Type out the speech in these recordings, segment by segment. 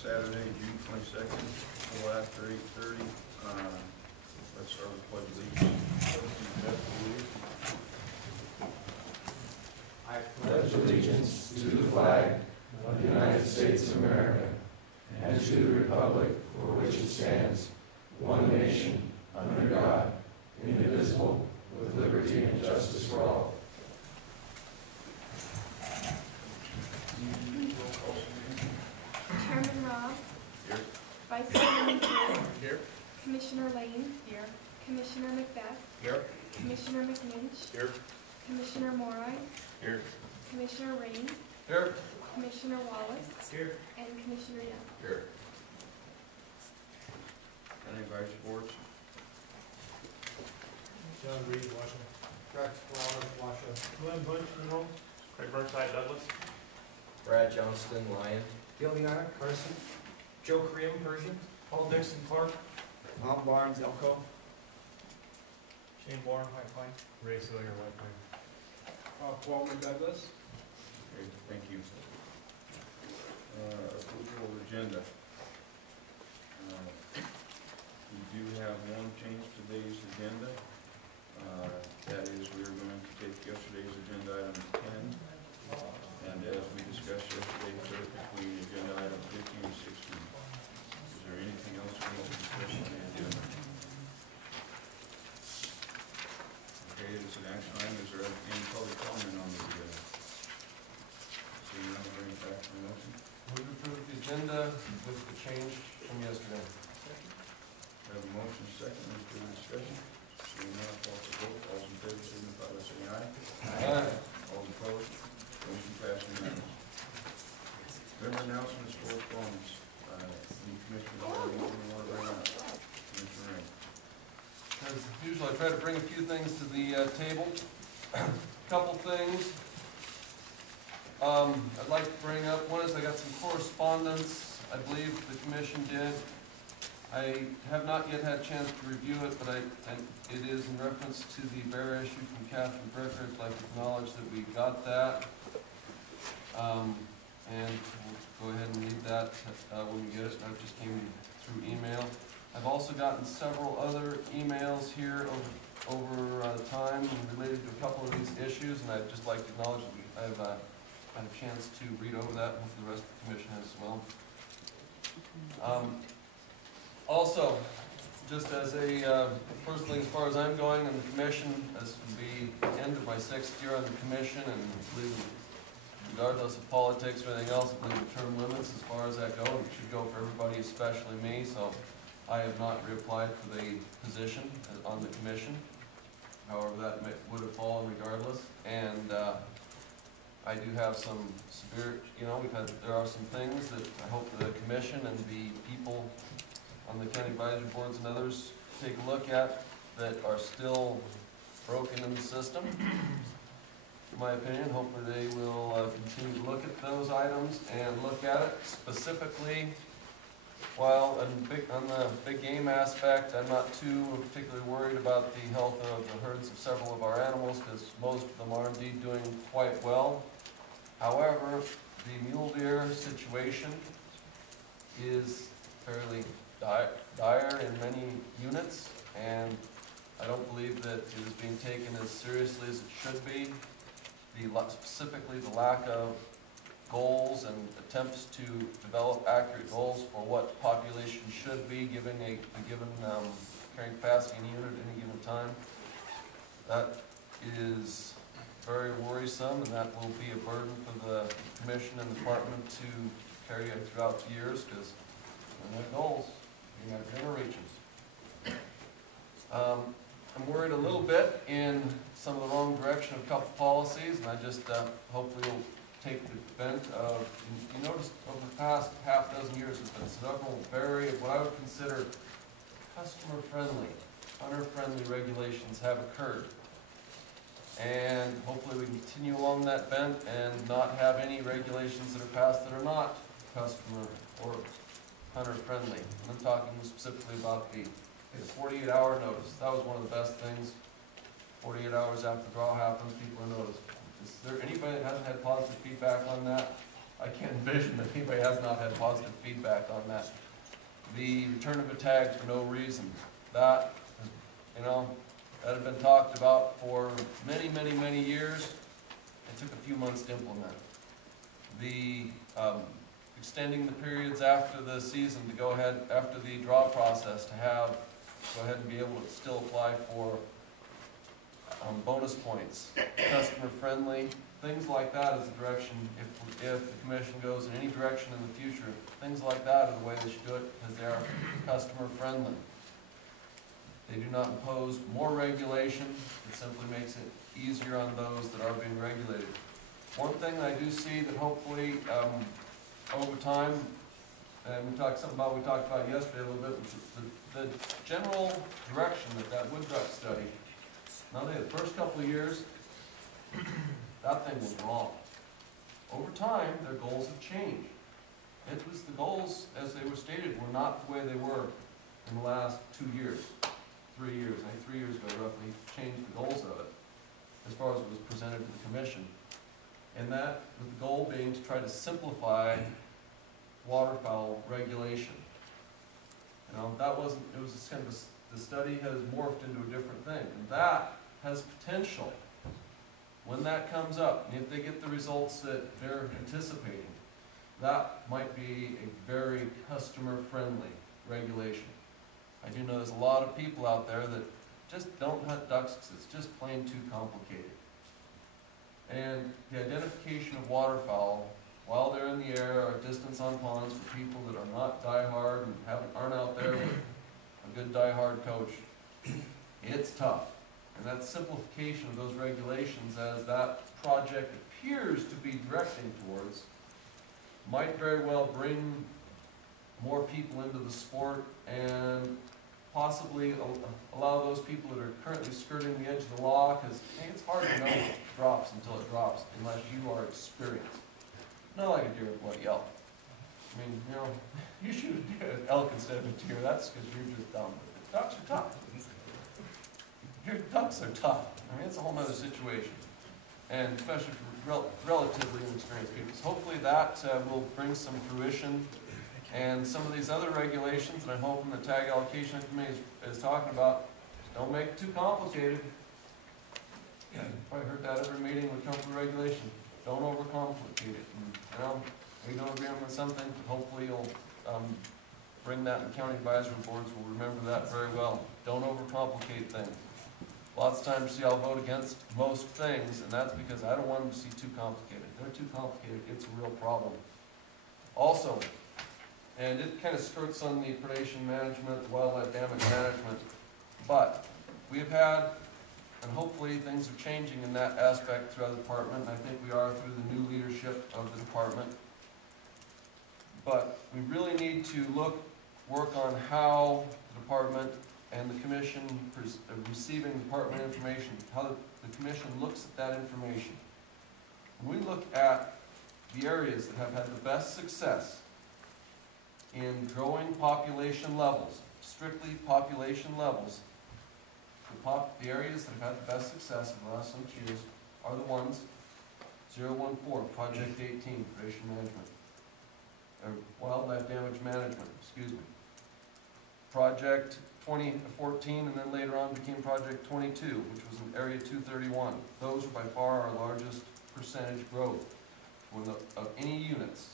Saturday, June 22nd, a little after 8:30. Let's start with pledge allegiance. I pledge allegiance to the flag of the United States of America and to the republic for which it stands, one nation, under God, indivisible, with liberty and justice for all. Chairman Robb. Here. Vice Chairman Hill. Here. Commissioner Lane. Here. Commissioner Macbeth. Here. Commissioner McNinch. Here. Commissioner Morey. Here. Commissioner Rain. Here. Commissioner Wallace. Here. And Commissioner Young. Here. Any vice boards? John Reed, Washington. Rex Flowers, Washington. Glenn Bunch, Monroe. Craig Burnside, Douglas. Brad Johnston, Lyon. Giliana, Carson. Joe Cream, Persian. Paul Dixon, Clark. Tom Barnes, Elko. Shane Bourne, White Pine. Ray Sawyer, White Pine. Walton, Douglas. Okay, thank you. Approval of agenda. We do have one change to today's agenda. That is, we are going to take yesterday's agenda item 10, and as we discussed yesterday, put it between agenda item 15 and 16. Is there anything else we need to discuss on the agenda? Okay, it is an action item. Is there any public comment on the agenda? Seeing none, bring it back to the motion. Move to approve the agenda with the change from yesterday. We have a motion second. Any further discussion? Seeing none, call for vote. All in favor signify by saying aye. Aye. All opposed? Motion passed unanimously. Member announcements, correspondence. Commissioner, anything you want to bring up? Commissioner Ray. As usual, I try to bring a few things to the table. Couple things. I'd like to bring up, one is I got some correspondence, I believe the commission did. I have not yet had a chance to review it, but it is in reference to the bear issue from Catherine Bricker. I'd like to acknowledge that we got that. And we'll go ahead and read that when we get it. That just came through email. I've also gotten several other emails here over time related to a couple of these issues, and I'd just like to acknowledge that I've had a chance to read over that, and hopefully the rest of the commission has as well. Also, just as a personally, as far as I'm going in the commission, this will be the end of my 6th year on the commission, and I believe regardless of politics or anything else, I believe the term limits as far as that go, and it should go for everybody, especially me. So I have not reapplied for the position on the commission. However, that would have fallen regardless. And I do have some severe, there are some things that I hope the commission and the people on the county advisory boards and others take a look at that are still broken in the system. In my opinion, hopefully they will continue to look at those items and look at it specifically. While on the big game aspect, I'm not too particularly worried about the health of the herds of several of our animals, because most of them are indeed doing quite well. However, the mule deer situation is fairly dire in many units, and I don't believe that it is being taken as seriously as it should be. Specifically, the lack of goals and attempts to develop accurate goals for what population should be given a given carrying capacity in a unit at any given time. That is very worrisome, and that will be a burden for the commission and department to carry throughout the years, because when they have goals, you have generations. I'm worried a little bit in some of the wrong direction of a couple policies, and I just hopefully will take the bent of, you notice over the past half dozen years there's been several very, what I would consider customer-friendly, hunter-friendly regulations have occurred. And hopefully we continue along that bent and not have any regulations that are passed that are not customer or hunter-friendly. And I'm talking specifically about the 48-hour notice. That was one of the best things. 48 hours after the draw happens, people are noticed. Is there anybody that hasn't had positive feedback on that? I can't envision that anybody has not had positive feedback on that. The return of a tag for no reason, that, you know, that had been talked about for many, many, many years. It took a few months to implement. The extending the periods after the season to go ahead, after the draw process, to go ahead and be able to still apply for bonus points, customer friendly, things like that is the direction, if the commission goes in any direction in the future, things like that are the way they should do it, because they are customer friendly. They do not impose more regulation, it simply makes it easier on those that are being regulated. One thing that I do see that hopefully, over time, and we talked about yesterday a little bit, which is the general direction that wood duck study. Now, the first couple of years, that thing was wrong. Over time, their goals have changed. It was the goals, as they were stated, were not the way they were in the last 2 years, 3 years. I think 3 years ago, roughly, changed the goals of it, as far as it was presented to the commission. And that, with the goal being to try to simplify waterfowl regulation. You know, that wasn't, it was just kind of, the study has morphed into a different thing. And that has potential. When that comes up, and if they get the results that they're anticipating, that might be a very customer-friendly regulation. I do know there's a lot of people out there that just don't hunt ducks because it's just plain too complicated. And the identification of waterfowl while they're in the air, or distance on ponds for people that are not diehard and aren't out there with a good diehard coach, it's tough. And that simplification of those regulations, as that project appears to be directing towards, might very well bring more people into the sport and possibly allow those people that are currently skirting the edge of the law, because it's hard to know what drops until it drops, unless you are experienced. Not like a deer with blood yelp. I mean, you know, you shoot an elk instead of a deer, that's because you're just dumb. Ducks are tough. Your ducks are tough. I mean, it's a whole other situation. And especially for relatively inexperienced people. So hopefully that will bring some fruition. And some of these other regulations that I'm hoping the Tag Allocation Committee is talking about, don't make it too complicated. Yeah, you've probably heard that every meeting when it comes to regulation. Don't overcomplicate it. And, you know, we don't agree on something, hopefully you'll bring that, and county advisory boards will remember that very well. Don't overcomplicate things. Lots of times, see, I'll vote against most things, and that's because I don't want them to see too complicated. If they're too complicated, it's a real problem. Also, and it kind of skirts on the predation management, wildlife damage management, but we have had, and hopefully things are changing in that aspect throughout the department, and I think we are through the new leadership of the department. But we really need to work on how the department and the commission receiving department information, how the commission looks at that information. When we look at the areas that have had the best success in growing population levels, strictly population levels, the areas that have had the best success in the last some years are the ones 014, Project 18, Predation Management, or Wildlife Damage Management, excuse me. Project 2014, and then later on became Project 22, which was in Area 231. Those are by far our largest percentage growth of any units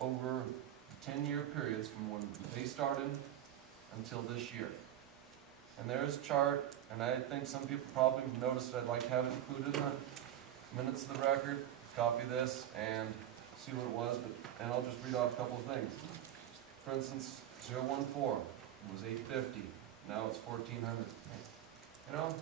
over 10-year periods from when they started until this year. And there's a chart, and I think some people probably noticed it. I'd like to have it included in the minutes of the record, copy this, and see what it was, and I'll just read off a couple of things. For instance, 014 was 850, now it's 1400. You know,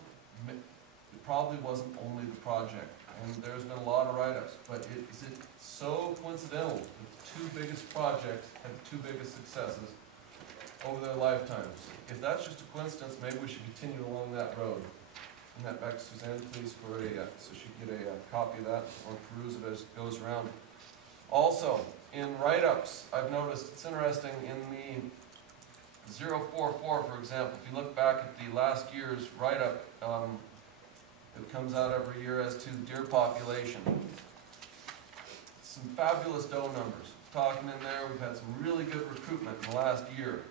it probably wasn't only the project, and there's been a lot of write-ups, but is it so coincidental that the two biggest projects had the two biggest successes over their lifetimes? If that's just a coincidence, maybe we should continue along that road. And that back to Suzanne, please, for so she can get a copy of that or peruse it as it goes around. Also, in write-ups, I've noticed it's interesting in the 044, for example, if you look back at the last year's write-up, it comes out every year as to deer population. some fabulous doe numbers. Talking in there, we've had some really good recruitment in the last year.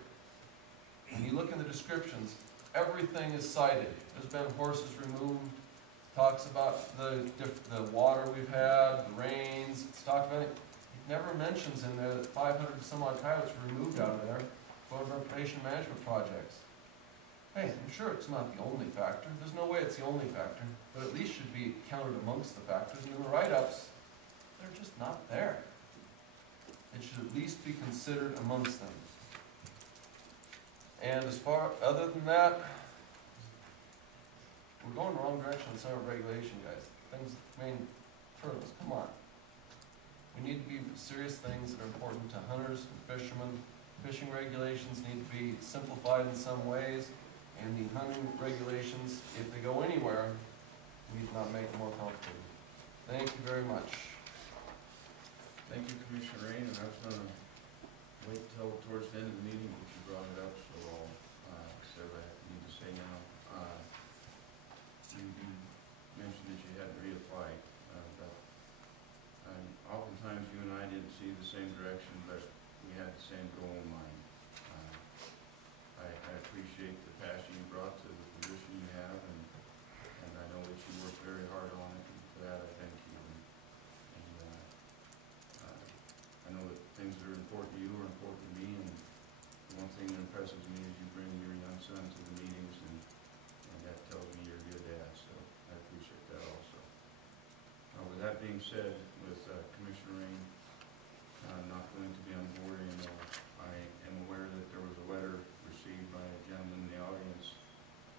When you look in the descriptions, everything is cited. There's been horses removed, talks about the water we've had, the rains, it's talked about it. It never mentions in there that 500 some odd coyotes were removed out of there for recreation management projects. Hey, I'm sure it's not the only factor. There's no way it's the only factor, but at least should be counted amongst the factors. And in the write-ups, they're just not there. It should at least be considered amongst them. And other than that, we're going the wrong direction in summer regulation, guys. Turtles, come on. We need to be serious things that are important to hunters and fishermen. Fishing regulations need to be simplified in some ways, and the hunting regulations, if they go anywhere, we need to not make them more complicated. Thank you very much. Thank you, Commissioner Rain, and I was gonna wait till towards the end of the meeting, but you brought it up, so I'll, so I need to say now. You mentioned that you hadn't reapplied, but oftentimes you and I didn't see the same direction, but we had the same goal in mind. I appreciate the passion you brought to the position you have, and I know that you worked very hard on it, and for that I thank you. I know that things that are important to you are important to me, and the one thing that impresses me is you bring your young son to the meetings, and that tells me you're a good dad, so I appreciate that also. With that being said, with Commissioner Rain not going to be on board anymore, I am aware that there was a letter received by a gentleman in the audience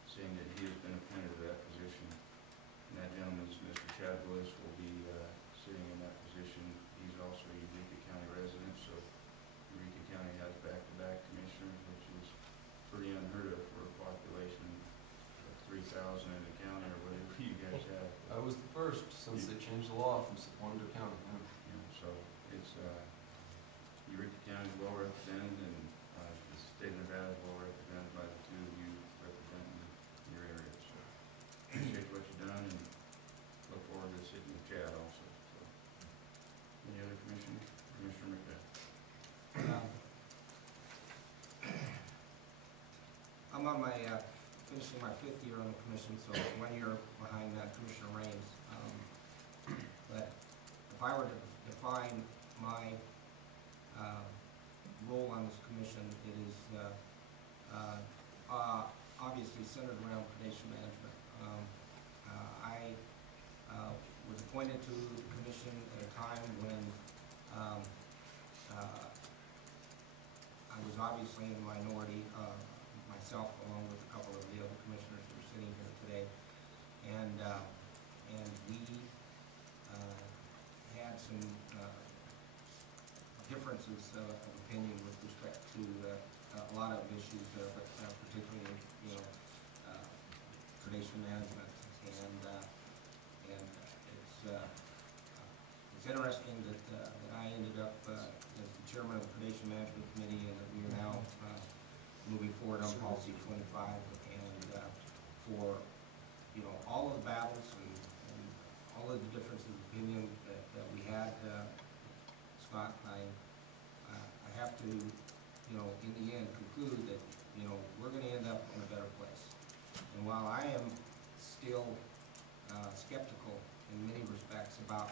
saying that he has been appointed to that position. And that gentleman is Mr. Chad Bliss, will be sitting in that position. He's also a Eureka County resident, so Eureka County has back-to-back commissioners, which is pretty unheard of for a population of 3,000 in the county or whatever you guys have. I was the first since they changed the law from Wonder County. So it's, Eureka County is well represented, and the state of Nevada is well represented by the two of you representing your area. So appreciate what you've done, and look forward to sitting with Chad also. So, any other commissioners? Commissioner McBeth. I'm on my, finishing my 5th year on the commission, so it's 1 year behind Commissioner Raines. But if I were to define my role on this commission, it is obviously centered around predation management. I was appointed to the commission at a time when I was obviously in the minority, myself along with a couple of the other commissioners who are sitting here today, and we had some differences of opinion with respect to a lot of issues, but particularly, predation management, and it's interesting that I ended up as the chairman of the predation management committee, and that we are now moving forward on policy 25, and for all of the battles and all of the differences of opinion that we had, Scott, I have to, in the end, conclude that we're going to end up in a better place. And while I am still skeptical in many respects about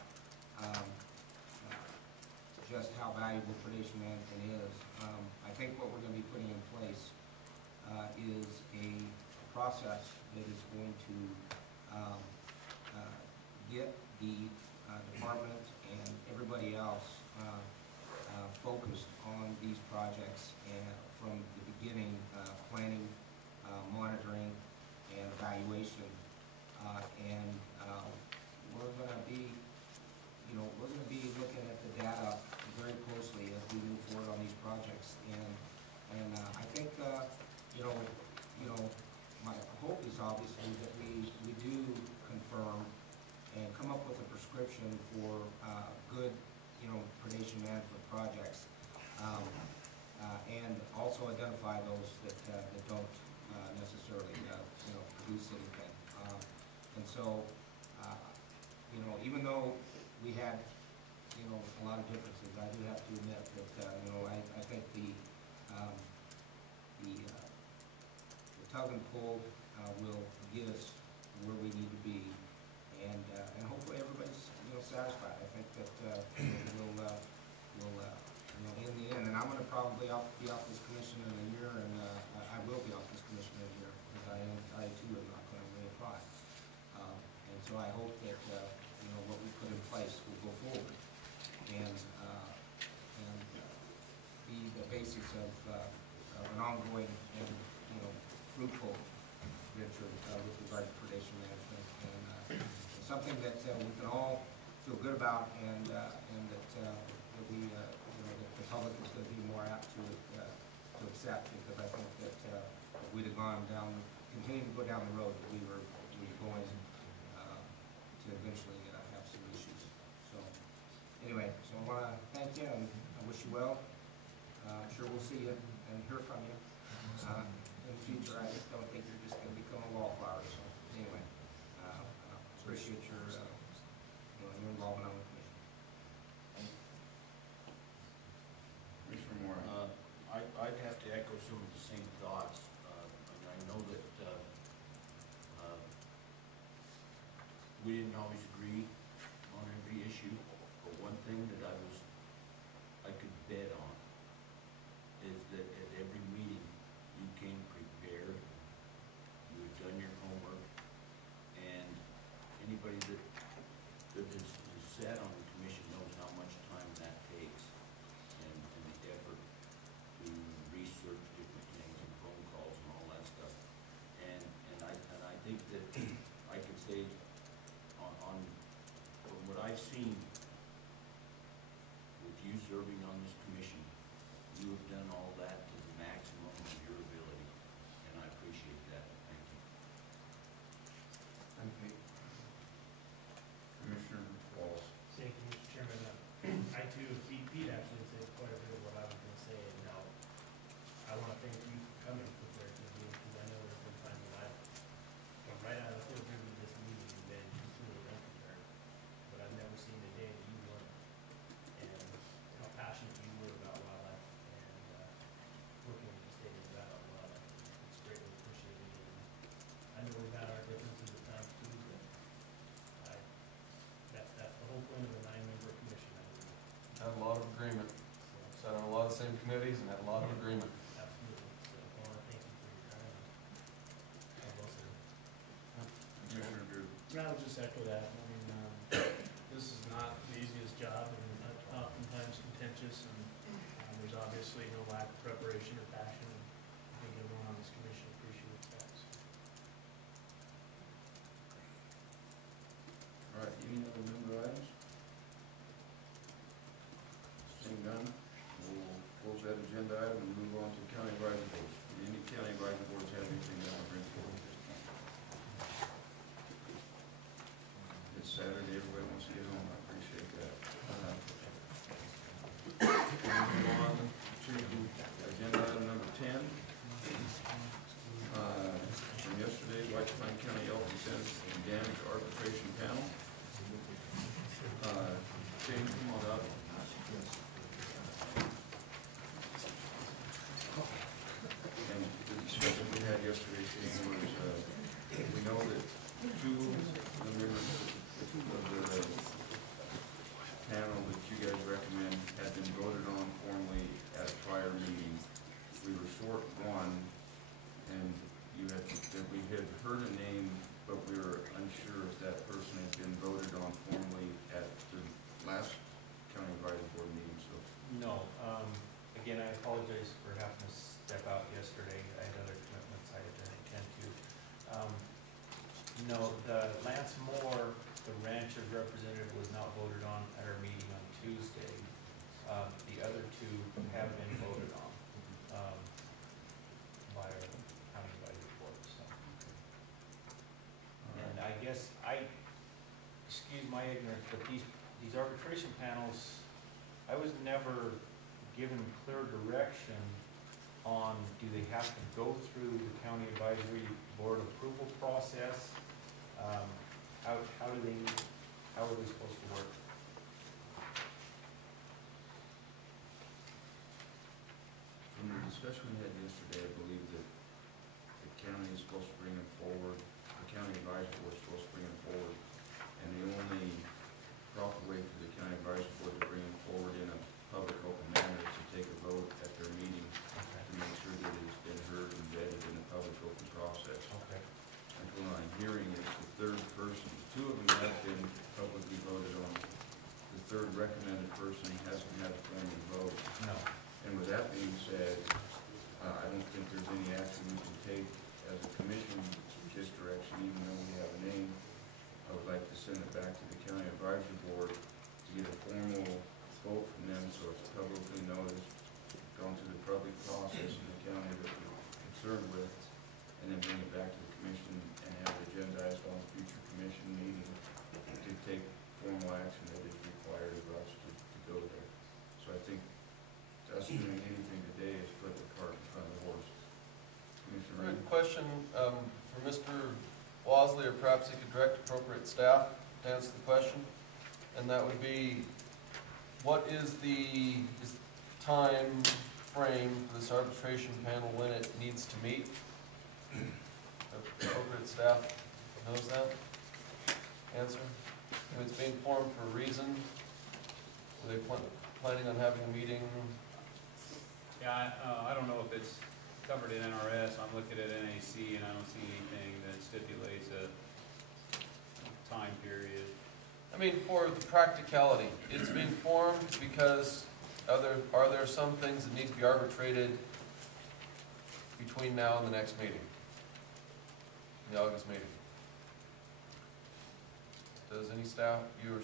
just how valuable predation management is, I think what we're going to be putting in place is a process that is going to get the department and everybody else focused on these projects and from the beginning, planning, monitoring, and evaluation. And we're going to be, looking at the data very closely as we move forward on these projects. And I think, my hope is obviously that we do confirm and come up with a prescription for good, predation management projects, and also identify those that don't necessarily, produce anything. And so, even though we had, know, a lot of differences. I do have to admit that, you know, I think the tug and pull will get us where we need to be, and hopefully everybody's, you know, satisfied. I think that we'll you know, in the end, and I'm gonna probably be off this commission in a year, and I will be off this commission in a year, because I too am not gonna reapply. And so I hope that, you know, what we put in place will go forward and be the basis of an ongoing and, you know, fruitful venture with regard to predation management, and something that we can all feel good about, and that we, you know, that the public is going to be more apt to accept, because I think that if we'd have continued to go down the road that we were going to eventually have some issues. So anyway, so I want to thank you, and I wish you well. I'm sure we'll see you and hear from you in the future. I just don't think you're just going to become a wallflower. So anyway, appreciate your you know, your involvement on the commission. Commissioner Moore. I'd have to echo some of the same thoughts. I know that we didn't always agree on every issue, but one thing that I could bet on is that at every meeting you came prepared, you had done your homework, and anybody that has sat on the commission knows how much time that takes, and the effort to research different things and phone calls and all that stuff. And I think that I could say from what I've seen with you serving on this commission, you have done all that to the maximum of your ability, and I appreciate that. Thank you. Thank you. Commissioner Wallace. Thank you, Mr. Chairman. I too, Pete actually said quite a bit of what I was going to say, and now I want to thank you for coming prepared to the meeting, because I know there's been times when I've come right out of the field room to this meeting and been completely unprepared, but I've never seen the day that you weren't, and how passionate you were about wildlife and working with the state of Nevada on wildlife. It's greatly appreciated, and I know we've had our differences at times too, but that's the whole point of a 9-member commission, I believe. Had a lot of agreement. So, Sat on a lot of the same committees and had a lot of agreement. absolutely. So I want to thank you for your time. And well said. Commissioner Drew. I would just echo that. I mean, this is not the easiest job, and oftentimes contentious, and there's obviously no lack of preparation or passion. I think everyone on this commission appreciates that. So. All right, any other member items? Seeing none, we'll close that agenda item and move on to county advisory boards. Do any county advisory boards have anything they want to bring forward at this time? It's Saturday, everybody wants to get home, I appreciate that. Moving on to agenda item number 10. From yesterday, White Pine County Elk Descent and Damage Arbitration Panel. James, come on up. And the discussion we had yesterday, Shane, was, we know that 2 of the members of the panel that you guys recommend had been voted on formally at a prior meeting. We were short 1, and we had heard a name, but we were unsure if that person had been voted on formally at the last county advisory board meeting, so. No, again, I apologize for having to step out yesterday. I had other commitments I had to attend to. No, the Lance Moore, the rancher's representative, was not voted on at our meeting on Tuesday. The other 2 have been voted on by our county advisory board. So. And I guess excuse my ignorance, but these arbitration panels, I was never given clear direction on, do they have to go through the county advisory board approval process? How are they supposed to work? discussion we had yesterday, I believe that the county is supposed to bring it forward, the county advisory board is supposed to bring it forward, and the only proper way for the county advisory board to bring it forward in a public open manner is to take a vote at their meeting to make sure that it's been heard and vetted in a public open process. Okay. And what I'm hearing is the third person, two of them have been publicly voted on. The third recommended person hasn't had a formal vote. No. And with that being said, I don't think there's any action we can take as a commission, this direction, even though we have a name. I would like to send it back to the county advisory board to get a formal vote from them, so it's publicly noticed, gone through the public process in the county that we're concerned with, and then bring it back to the commission and have it agendized on a future commission meeting to take formal action that is required of us to go there. So I think us doing anything today is put the cart in front of the horse. Commissioner Reed? Good question for Mr. Wosley, or perhaps he could direct appropriate staff to answer the question. And that would be, what is the time frame for this arbitration panel when it needs to meet? Appropriate staff knows that? Answer? If it's being formed for a reason, are they planning on having a meeting? Yeah, I don't know if it's covered in NRS. I'm looking at NAC and I don't see anything that stipulates a time period. I mean, for the practicality, it's being formed because are there some things that need to be arbitrated between now and the next meeting? The August meeting? Does any staff, your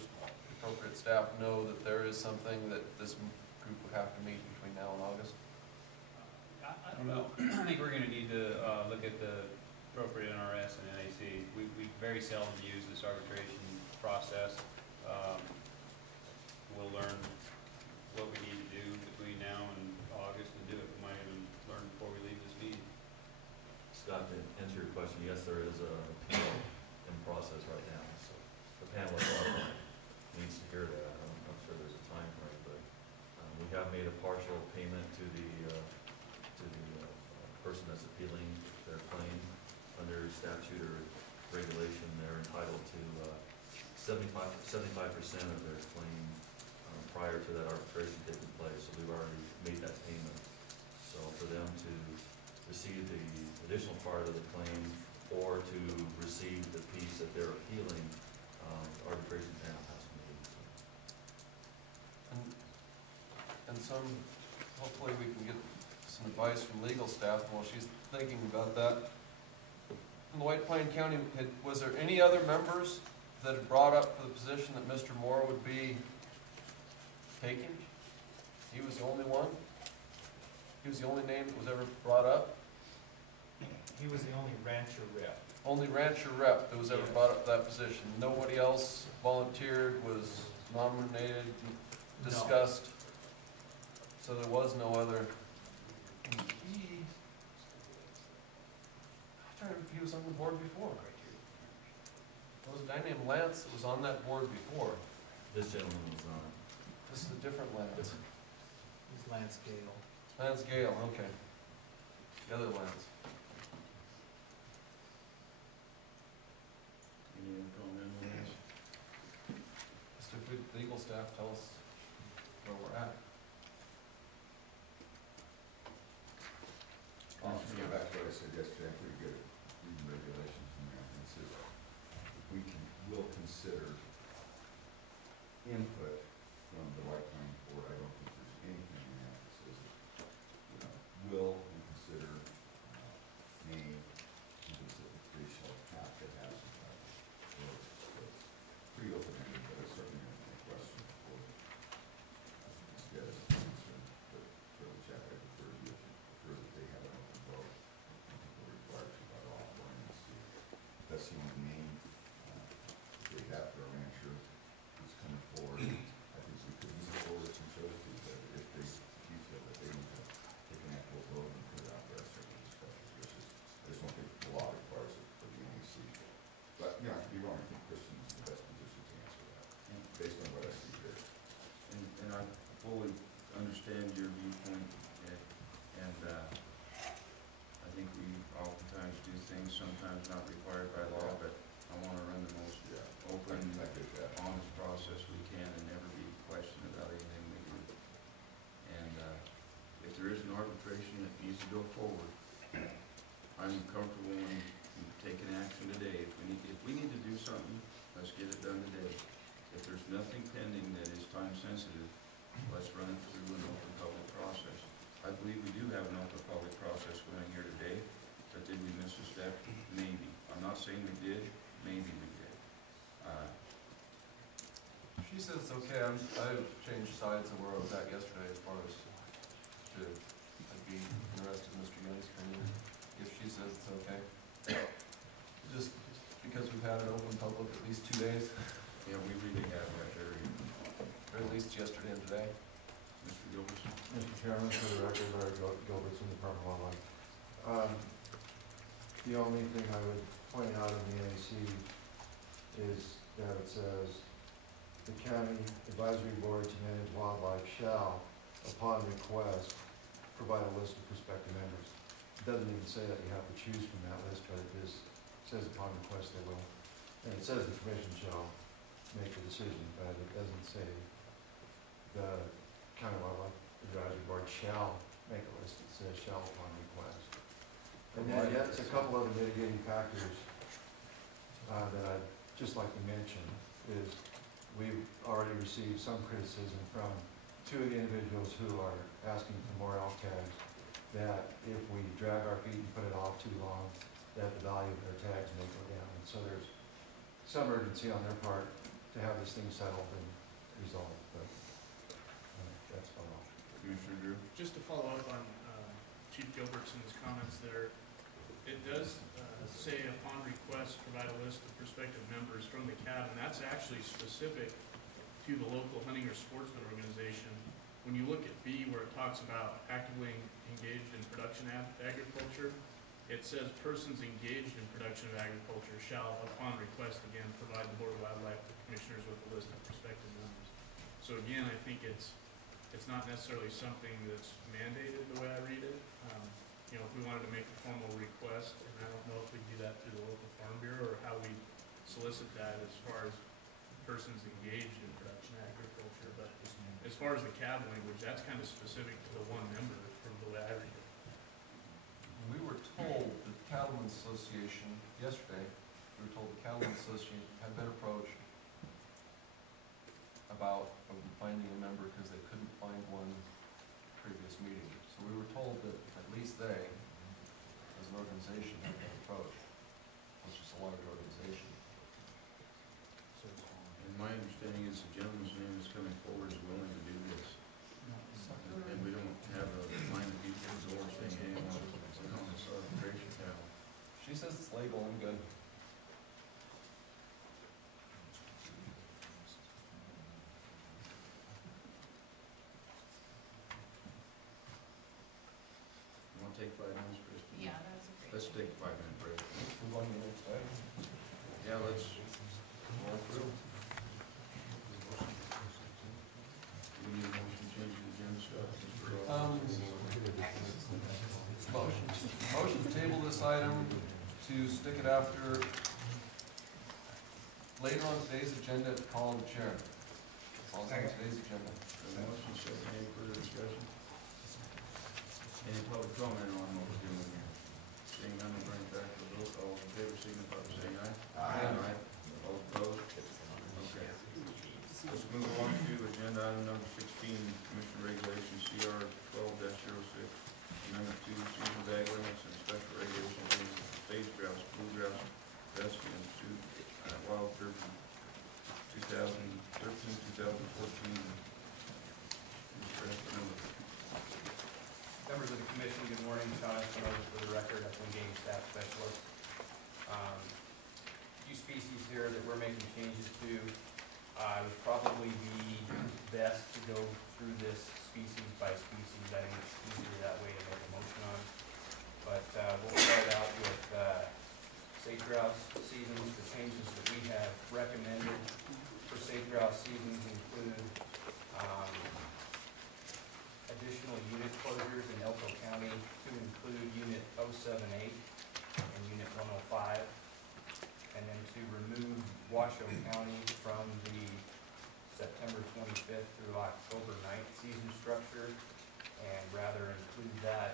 appropriate staff, know that there is something that this group would have to meet between now and August? I don't know. I think we're gonna need to look at the appropriate NRS and NAC. We very seldom use this arbitration process. We'll learn what we need to do between now and August and do it. We might even learn before we leave this meeting. Scott, to answer your question, yes, there is a panel in process right now. So the panel needs to hear that. I'm not sure there's a time frame, but we have made a partial payment to the person that's appealing their claim. Under statute or regulation, they're entitled to 75% of their claim prior to that arbitration taking place. So we've already made that payment. So for them to receive the additional part of the claim or to receive the piece that they're appealing, the arbitration panel has to meet. And some, hopefully we can get some advice from legal staff while she's thinking about that. In White Pine County, was there any other members that had brought up for the position that Mr. Moore would be taking? He was the only one? He was the only name that was ever brought up? He was the only rancher rep. Only rancher rep that was ever Yes. brought up that position. Nobody else volunteered, was nominated, discussed. So there was no other. He was on the board before. There was a guy named Lance that was on that board before. This gentleman was not. This is a different Lance. He's Lance Gale. Lance Gale, okay. The other Lance. Any other comment on this? Mr. Legal staff, tell us where we're at. I'll just go back to what I said yesterday, I'm pretty good at reading regulations and that, and it says, will consider input from the White Pine Board. I don't think there's anything in that that says, will and consider, may, they shall have to have some type of vote. So it's pretty open-ended, but it's certainly a question for this guy's concern, but for the chat, I prefer you, prefer that they have an open vote. I think we're required to by law, for NC. That's the only name they have to, or arbitration that needs to go forward. I'm comfortable in taking action today. If we need to do something, let's get it done today. If there's nothing pending that is time sensitive, let's run it through an open public process. I believe we do have an open public process going here today, but did we miss a step? Maybe. I'm not saying we did, maybe we did. She says it's okay. I've changed sides of where I was at yesterday as far as I'd be interested in Mr. Young's opinion if she says it's okay. Just because we've had it open public at least 2 days, Yeah, we really have that area. or at least yesterday and today. Mr. Gilbertson? Mr. Chairman, for the record, Larry Gilbertson, Department of Wildlife. The only thing I would point out in the NAC is that it says, the county advisory board to manage wildlife shall, upon request, provide a list of prospective members. It doesn't even say that you have to choose from that list, but it just says upon request they will. And it says the commission shall make the decision, but it doesn't say the county wildlife advisory board shall make a list. It says shall upon request. And then, yeah, it's a couple other mitigating factors that I'd just like to mention is we've already received some criticism from 2 of the individuals who are asking for more elk tags, that if we drag our feet and put it off too long, that the value of their tags may go down. And so there's some urgency on their part to have this thing settled and resolved, but that's all. Commissioner Drew? Just to follow up on Chief Gilbertson's comments there, it does say upon request, provide a list of prospective members from the CAB, and that's actually specific to the local hunting or sportsman organization. When you look at B, where it talks about actively engaged in production agriculture, it says persons engaged in production of agriculture shall, upon request, again, provide the Board of Wildlife Commissioners with a list of prospective members. So again, I think it's not necessarily something that's mandated the way I read it. You know, if we wanted to make a formal request, and I don't know if we do that through the local farm bureau or how we solicit that as far as persons engaged in production agriculture, but as far as the CAB language, that's kind of specific to the one member from the way I read it. We were told the Cattlemen's Association, yesterday, we were told the Cattlemen's Association had been approached about finding a member because they couldn't find one previous meeting. So we were told that at least they, as an organization, had been approached, which is a large organization. And my understanding is the gentleman's name is coming forward is willing to do this. And we don't have a line of people at the door saying, hey, I want to sit on this arbitration panel. She says it's legal, I'm good. You want to take 5 minutes, Kristen? Yeah, that was a great. Let's take a 5-minute break. Move on to the next item. Yeah, let's roll through. We need a motion to change the agenda stuff. Motion to table this item to stick it after, later on today's agenda, to call the chair. On today's agenda. The motion second, any further discussion? Any public comment on what we're doing here? Seeing none, we'll bring it back to the vote. All in favor, signify by saying aye. Aye. All opposed? Okay. Let's move on to agenda item number 16, Commission Regulation CR 12-06, Amendment 2, seasonal ag limits and special regulations for sage grouse, bluegrass, dusky, and Sioux wild turkey, 2013-2014. Members of the commission, good morning. Sean Espinosa for the record, Upland Game Staff Specialist. Few species here that we're making changes to. It would probably be best to go through this species by species. I think it's easier that way to make a motion on. But we'll start out with sage grouse seasons. The changes that we have recommended for sage grouse seasons include additional unit closures in Elko County to include Unit 078 and Unit 105, and then to remove Washoe County from the September 25th through October 9th season structure, and rather include that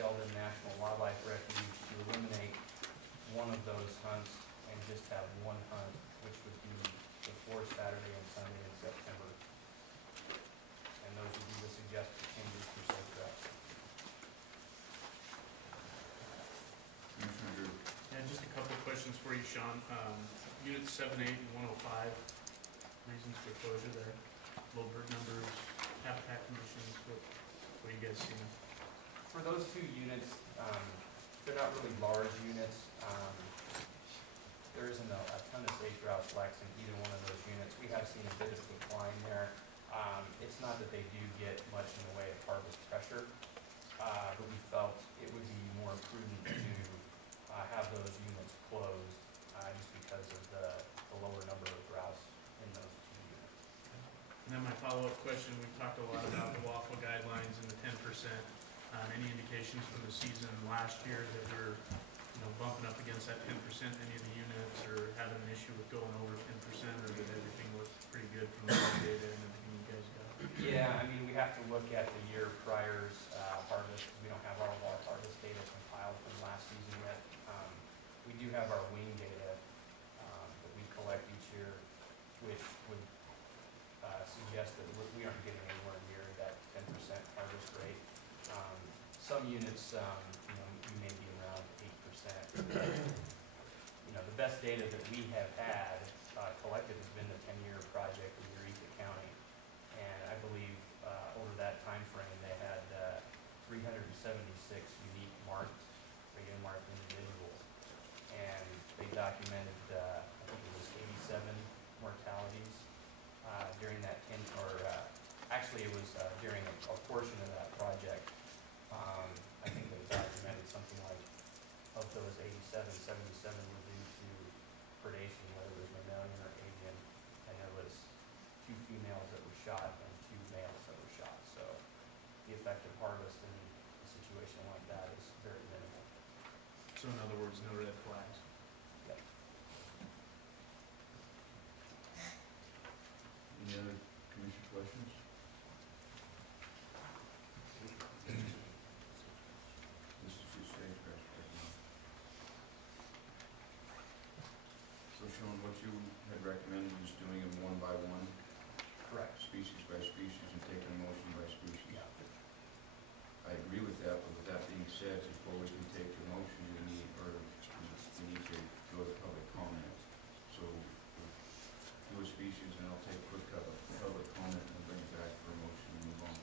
Sheldon National Wildlife Refuge to eliminate one of those hunts and just have one hunt, which would be the fourth Saturday and Sunday in September. And those would be the suggested changes for safe grouse. Commissioner Drew. Yeah, just a couple of questions for you, Sean. Units 7, 8, and 105, reasons for closure there, low bird numbers, habitat conditions, what are you guys seeing? For those two units, they're not really large units. There isn't a ton of sage grouse flex in either one of those units. We have seen a bit of decline there. It's not that they do get much in the way of harvest pressure, but we felt it would be more prudent to have those units closed just because of the lower number of grouse in those two units. And then my follow-up question, we talked a lot about the waffle guidelines and the 10%. Any indications from the season last year that we're, bumping up against that 10%, any of the units, or having an issue with going over 10%, or did everything look pretty good from the data and everything you guys got? Yeah, I mean, we have to look at the year prior's harvest, because we don't have all of our harvest data compiled from last season yet. We do have our wing data that we collect each year, which would suggest that we aren't getting anywhere near that 10% harvest rate. Some units, we may be around 8%. The best data that we have had collected has been the 10-year project in Eureka County. And I believe over that time frame, they had 376 unique regular marked individuals. And they documented, I think it was 87 mortalities during that actually it was during a portion of that project. I think they documented something like, of those 87, 77 were due to predation, whether it was mammalian or avian. And there was 2 females that were shot and 2 males that were shot. So the effective harvest in a situation like that is very minimal. So in other words, no red flags. Yep. Any other commission questions? This is just sage grouse right now. So Sean, what you had recommended is doing them one by one, Correct. species by species, and taking a motion by species. I agree with that, but with that being said, before we can take the motion, we need to go to public comment. So we'll do a species, and I'll take a quick public comment and bring it back for a motion and move on.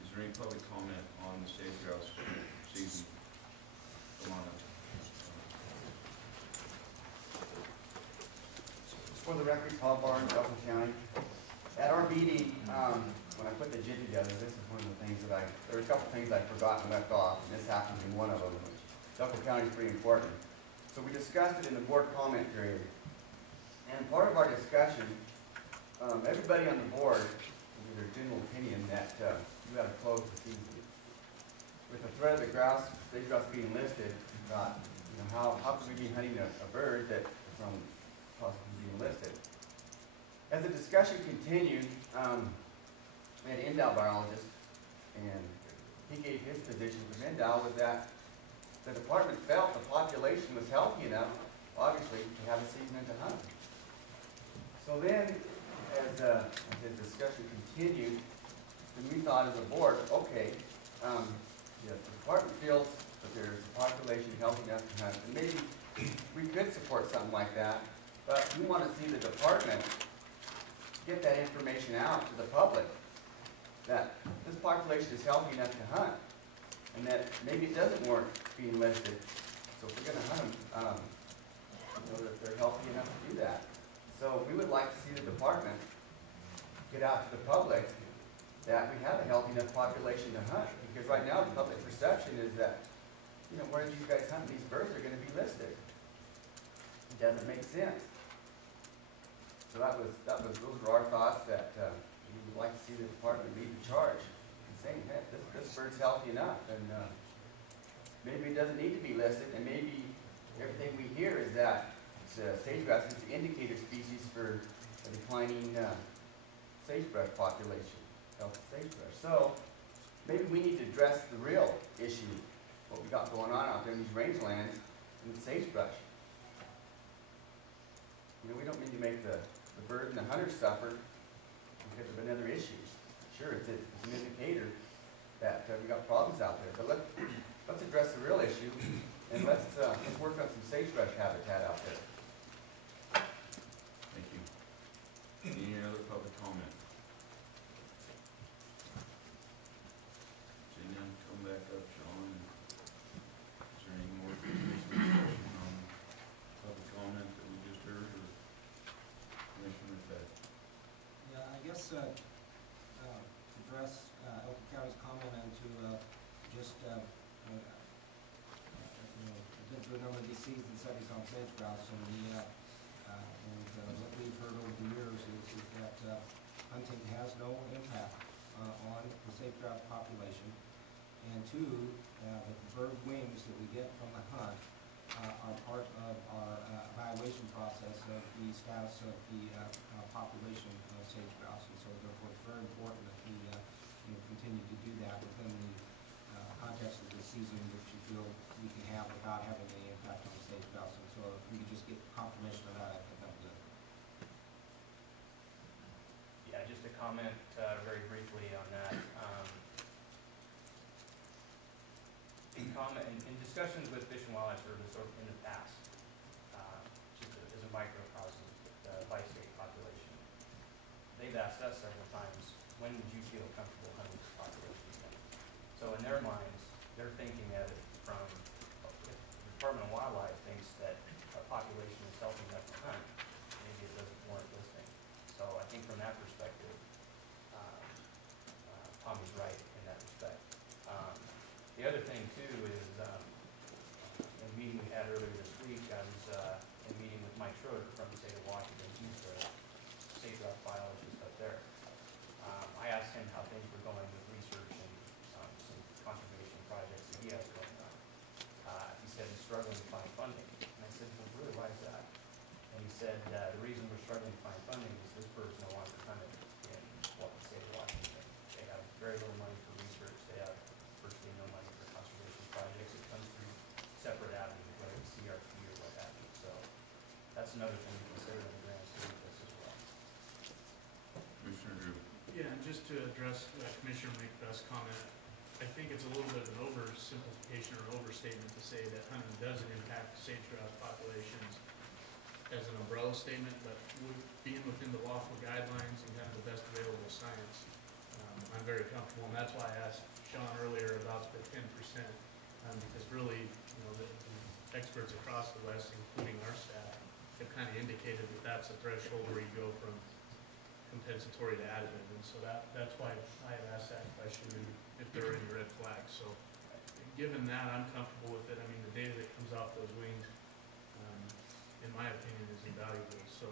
Is there any public comment on the sage grouse season? Come on up. For the record, Paul Barnes, Elton County. At our meeting, when I put the JIT together, this is one of the things that there were a couple things I forgot and left off, and this happens to be one of them, which Elton County is pretty important. So we discussed it in the board comment period. And part of our discussion, everybody on the board, with their general opinion that you have to close the season. With the threat of the sage grouse being listed, we thought, how could we be hunting a bird that from possibly being listed? As the discussion continued, we had an Endow biologist, and he gave his position from Endow was that the department felt the population was healthy enough, obviously, to have a season and to hunt. So then, as his discussion continued, then we thought as a board, okay, the department feels that there's a population healthy enough to hunt, and maybe we could support something like that, but we want to see the department get that information out to the public, that this population is healthy enough to hunt, and that maybe it doesn't warrant being listed. So if we're going to hunt them, that they're healthy enough to do that. So we would like to see the department get out to the public that we have a healthy enough population to hunt. Because right now the public perception is that, where you guys hunt, these birds are going to be listed. It doesn't make sense. So those were our thoughts, that we would like to see the department lead the charge and saying, hey, this bird's healthy enough, and maybe it doesn't need to be listed, and maybe everything we hear is that sage grouse is the indicator species for a declining sagebrush population, healthy sagebrush. So maybe we need to address the real issue. what we got going on out there in these rangelands and the sagebrush. You know, we don't mean to make the bird and the hunter suffer because of another issue. Sure, it's an indicator that we got problems out there, but let's address the real issue, and let's work on some sagebrush habitat out there. Thank you. Any other public comment? Seeing none, come back up, Sean. Is there any more discussion on public comment that we just heard, or Commissioner Fett? Yeah, I guess, address, Elton County's comment and to, just, you know, I've been through a number of these seasons studies on sage grouse, and what we've heard over the years is that, hunting has no impact, on the sage grouse population. And two, that the bird wings that we get from the hunt, are part of our, evaluation process of the status of the, population of sage grouse. And so therefore it's very important that we, continue to do that within the, context of the season, which you feel we can have without having any impact on the sage grouse. And so if we could just get confirmation of that, I think that'd be good. Yeah, just to comment very briefly on that. In discussions with Fish and Wildlife Service in the past, just as a microcosm, the bi-state population, they've asked us several times, when would you feel comfortable hunting this population again? So in their minds, they're thinking of it from, if the Department of Wildlife thinks that a population is healthy enough to hunt, maybe it doesn't warrant listing. So I think from that perspective, Tommy's right in that respect. The other thing too is, in a meeting we had earlier this week, I was in a meeting with Mike Schroeder from the state of Washington. He's the state rock biologist up there. I asked him how things were going with research and some conservation projects that he has going on. He said he's struggling to find funding. And I said, well, really, why is that? And he said, the reason we're struggling to find funding is this bird's no longer hunted in the state of Washington. They have very little money for research. They have virtually no money for conservation projects. It comes through separate avenues, whether it's CRP or what have you. So that's another thing to consider in the grand scheme of this as well. Commissioner Drew. Yeah, and just to address Commissioner McBeth's comment, I think it's a little bit of an oversimplification or overstatement to say that hunting doesn't impact sage grouse populations as an umbrella statement, but being within the lawful guidelines and kind of the best available science, I'm very comfortable, and that's why I asked Sean earlier about the 10%, because really, the experts across the West, including our staff, have kind of indicated that that's a threshold where you go from compensatory to additive, and so that's why I had asked that question, and if there are any red flags. So given that, I'm comfortable with it. I mean, the data that comes off those wings, in my opinion, is invaluable. So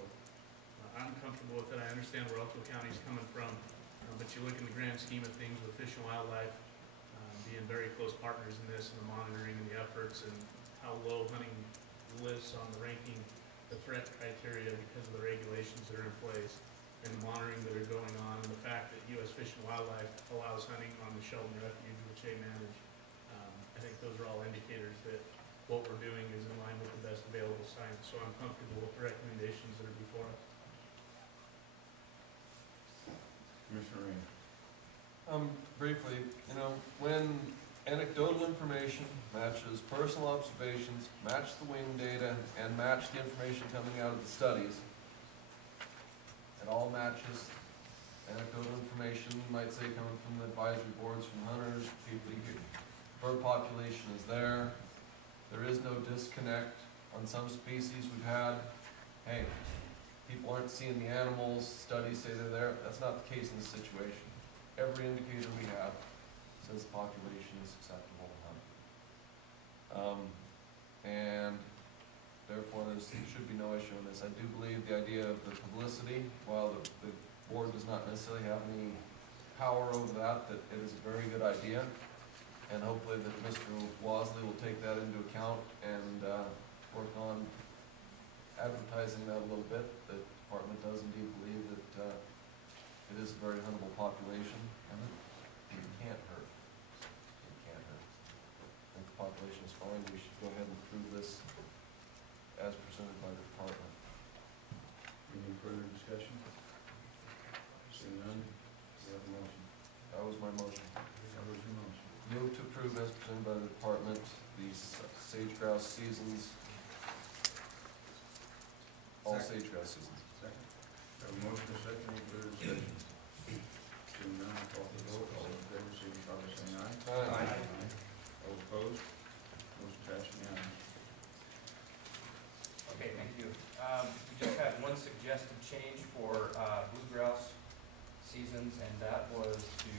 I'm comfortable with it. I understand where Elko County is coming from, but you look in the grand scheme of things with Fish and Wildlife being very close partners in this, and the monitoring and the efforts, and how low hunting lists on the ranking, the threat criteria because of the regulations that are in place, and the monitoring that are going on, and the fact that U.S. Fish and Wildlife allows hunting on the Sheldon Refuge, which they manage. I think those are all indicators that what we're doing is in line with the best available science. So I'm comfortable with the recommendations that are before us. Commissioner Rain. Briefly, when anecdotal information matches personal observations, match the wing data, and match the information coming out of the studies, it all matches. Anecdotal information, you might say, coming from the advisory boards, from hunters, people, bird population is there. There is no disconnect. On some species we've had, hey, people aren't seeing the animals, studies say they're there. That's not the case in this situation. Every indicator we have says the population is acceptable to hunt. And therefore there should be no issue in this. I do believe the idea of the publicity, while the board does not necessarily have any power over that it is a very good idea. And hopefully that Mr. Wasley will take that into account and work on advertising that a little bit. The department does indeed believe that it is a very huntable population, and it can't hurt. It can't hurt. I think the population mind, we should go ahead and approve this as presented by the department. Any further discussion? Seeing none, we have a motion. That was my motion. That was your motion. Move to approve as presented by the department, these sage grouse seasons, all sage grouse seasons. Second. Have a motion and a second, any further discussion? Seeing none, call for the vote, all in favor, signify by saying aye. Aye. All opposed? Motion passed unanimously. Okay, thank you. We just had one suggested change for blue grouse seasons, and that was to,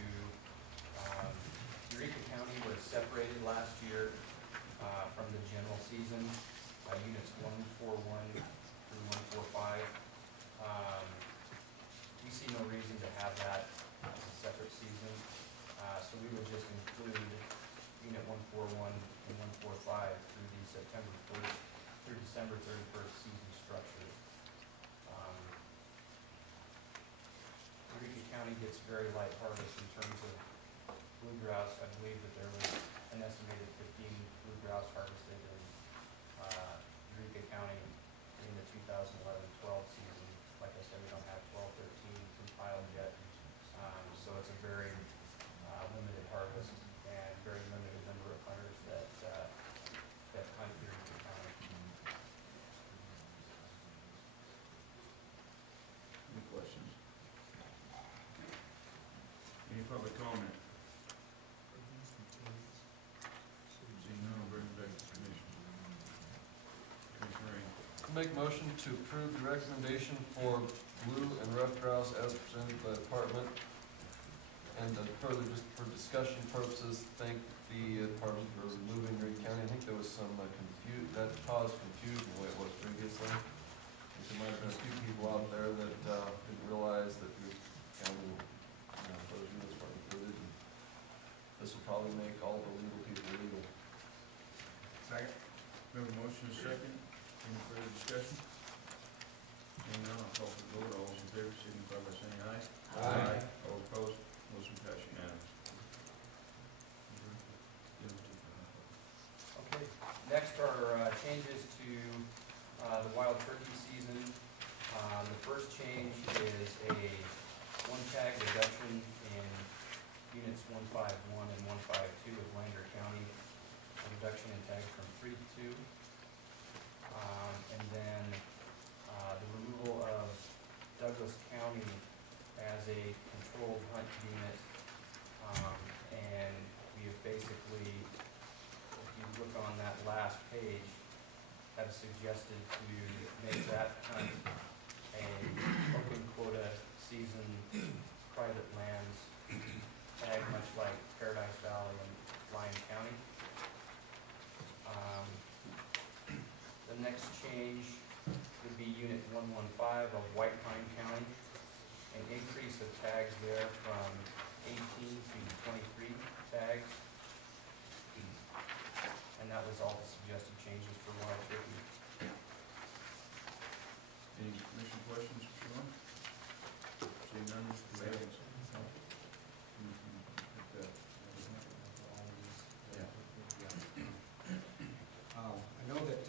Eureka County was separated last year from the general season, units 141 through 145. We see no reason to have that as a separate season, so we would just include unit 141 and 145 through the September 1st through December 31st season structure. Eureka County gets very light harvest in terms of blue grouse. I believe that there was an estimated 15 blue grouse harvested in Eureka County in the 2011-12 season. Like I said, we don't have 12-13 compiled yet, so it's a very limited harvest and very limited number of hunters that hunt Eureka County. Any questions? Any public comment? Seeing none, I'll bring it back to the commission. Commissioner Rain. Make motion to approve the recommendation for blue and rough grouse as presented by the department. And further, just for discussion purposes, thank the department for removing Reed County. I think there was some that caused confusion the way it was previously. I think there might have been a few people out there that didn't realize that Reed County, those units were included. And this will probably make all the legal people legal. Second. We have a motion and a second. Any further discussion? Seeing none, I'll call for the vote. All those in favor signify by saying aye. Aye. All opposed? Motion passed unanimously. Okay, next are changes to the wild turkey season. The first change is a one-tag reduction in units 151 and 152 of Lander County, a reduction in tags from 3 to 2. And then the removal of Douglas County as a controlled hunt unit. And we have basically, if you look on that last page, have suggested to make that hunt a open quota season, private lands, tag much like Paradise Valley and Lyon County. The next change would be unit 115 of White Pine County, an increase of tags there from 18 to 23 tags. And that was all the suggested changes for wild turkey. Any commission questions for Sean? Seeing none, Mr. Bailey. I know that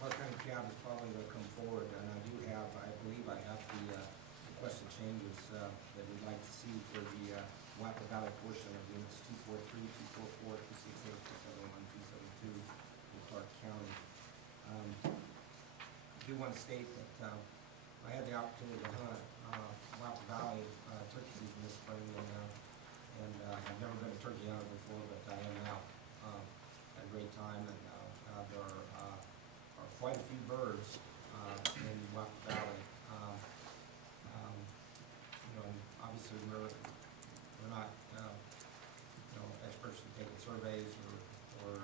Clark County Cab is probably going to come forward, and I believe I have the requested changes that we'd like to see for the Wappa Valley portion of units 243, 244, 268, 271, 272 in Clark County. I do want to state that I had the opportunity to hunt Wappa Valley turkey season this spring, and I've never been a turkey hunter before, but I am now. Had a great time, and there are quite a few birds in Wappa Valley. Obviously we're not experts in taking surveys or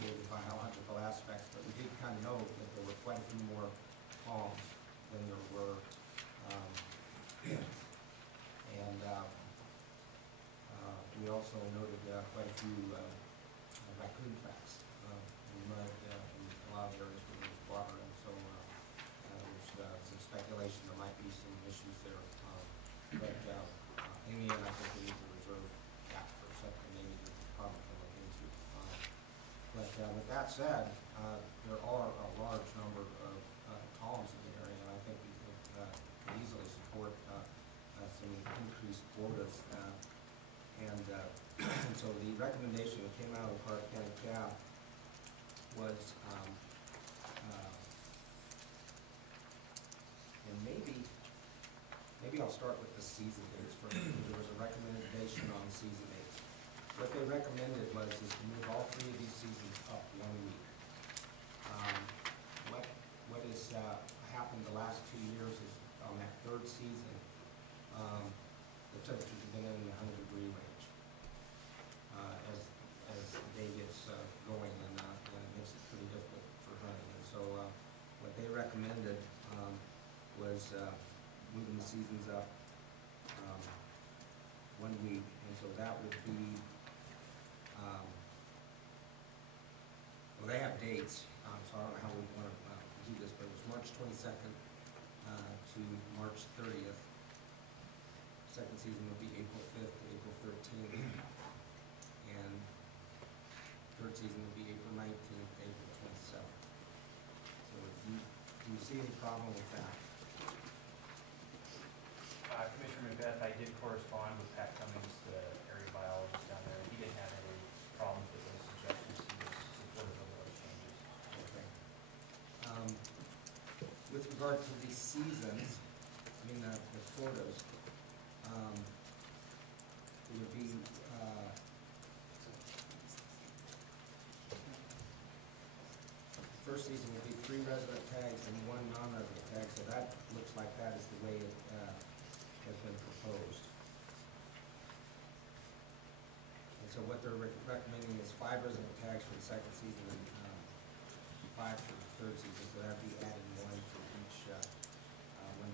any of the biological aspects, but we did kind of know that there were quite a few more palms than there were hens. And we also noted quite a few raccoon tracks in mud in a lot of areas where there's water, and so there's some speculation there might be some issues there. But in the end, I think we need to reserve that for something maybe the department can look into. with that said, there are a large number of columns in the area, and I think we could easily support some increased quotas. And so the recommendation that came out of the Clark County CAB was, and maybe I'll start with the season dates first, because there was a recommendation on the season dates. What they recommended was to move all three of these seasons up 1 week. What has happened the last 2 years is on that third season, the temperatures have been in the 100-degree range. As the day gets going, and it makes it pretty difficult for hunting. And so what they recommended was moving the seasons up 1 week, and so that would be, well, they have dates, so I don't know how we want to do this, but it was March 22nd to March 30th. Second season would be April 5th to April 13th, and third season would be April 19th to April 27th. So do you see any problem with that? Commissioner McBeth, I did correspond with Pat Cummings, the area biologist down there, and he didn't have any problems with those suggestions. He was supportive of those changes. Okay. With regard to the seasons, I mean the quotas, it would be first season would be 3 resident tags and 1 non-resident tag, so that looks like that is the way it has been proposed. And so what they're recommending is 5 resident tags for the second season and 5 for the third season, so that'd be adding 1 for each, 1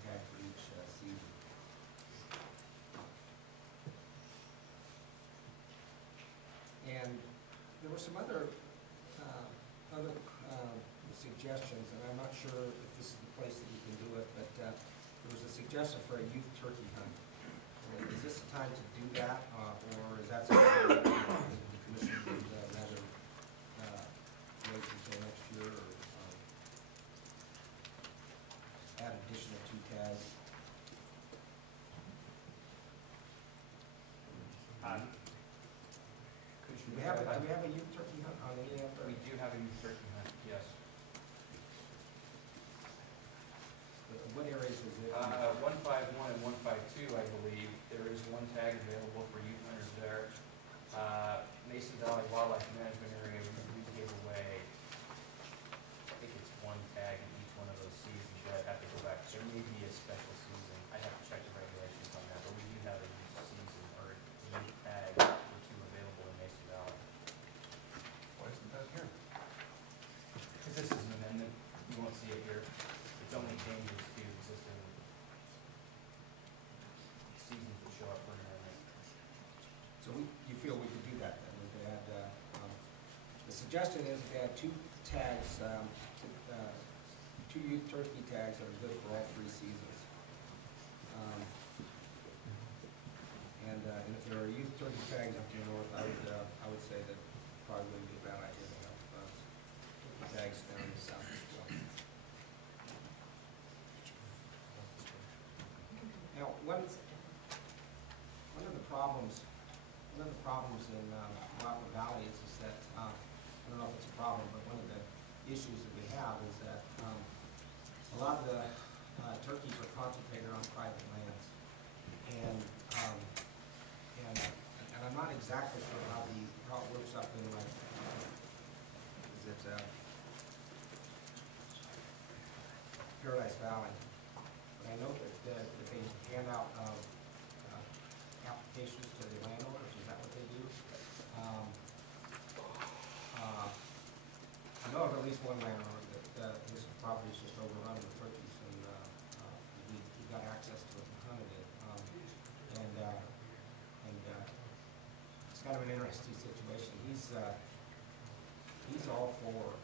tag for each season. And there were some other suggestions, and I'm not sure if this is the place that you can do it, but there was a suggestion for a youth turkey hunt. Is this the time to do that, or is that something that the commission would rather wait until next year, or add additional 2 tags? Do we have a youth turkey hunt on any of the? We do have a youth turkey hunt, yes. What areas is it? 151 and 152, I believe, there is 1 tag available for youth hunters there. Mason Valley Wildlife Management Area, we gave away, I think it's 1 tag in each one of those seasons, but I'd have to go back. There may be a special season. I'd have to check the regulations on that, but we do have a youth season or a youth tag or 2 available in Mason Valley. Why isn't that here? Because this is an amendment, you won't see it here. It's only changes to existing seasons that show up for an amendment. So you feel we could do that then? We could add, the suggestion is to add 2 tags, 2 youth turkey tags that are good for all 3 seasons. And if there are youth turkey tags up in the north, I would say that probably wouldn't be a bad idea to have tags down in the south as well. Now, one of the problems in Rockland Valley is that, I don't know if it's a problem, but one of the issues that we have is that a lot of the turkeys are concentrated on private lands. And I'm not exactly sure how it works up in like, is it Paradise Valley? But I know that they hand out applications to the landowners. Is that what they do? I know of at least one landowner that his property is just overrun with turkeys, and he got access to it and hunted it. It's kind of an interesting situation. He's all for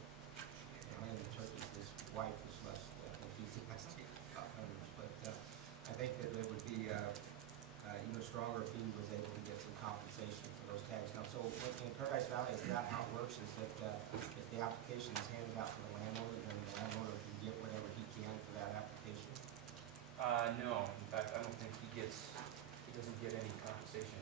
hunting the turkeys. His wife is less enthusiastic about hunters, but I think that it would be even stronger if he was able to get some compensation for those tags. Now, so in Paradise Valley, is that how it works, is that, if the application is handed out to the landowner, then the landowner can get whatever he can for that application? No, in fact, I don't think he doesn't get any compensation